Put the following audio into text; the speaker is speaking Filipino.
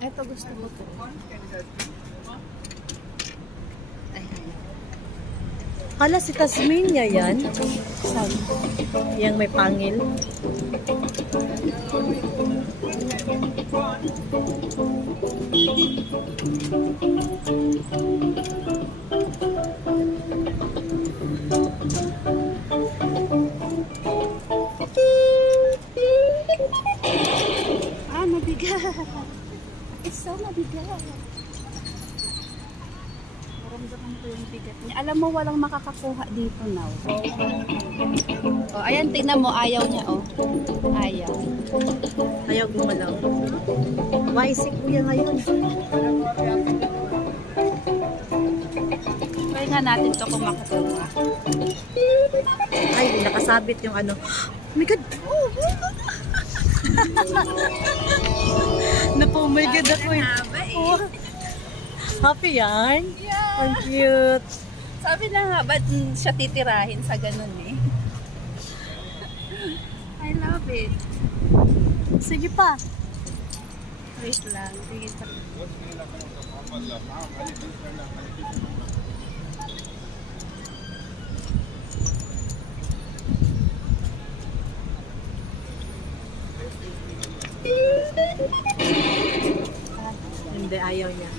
Ito gusto ko to. Hala, si Tasmania yan. Saan? Yang may pangil. Ah, mabigat. It's so mabigat. Maramdaman ko yung bigat niya. Alam mo, walang makakakuha dito now. Oh, ayan, tingnan mo. Ayaw niya, oh. Ayaw. Ayaw gumalaw. Why si kuya ngayon? Try nga natin to kung makakuha. Ay, nakasabit yung ano. Oh my God! Oh my God ako eh. Oh. Happy yan? Yeah. Ang cute. Sabi na nga, ba't siya titirahin sa ganun eh? I love it. Sige pa. Wait lang. Sige pa. Hindi, ayaw niya.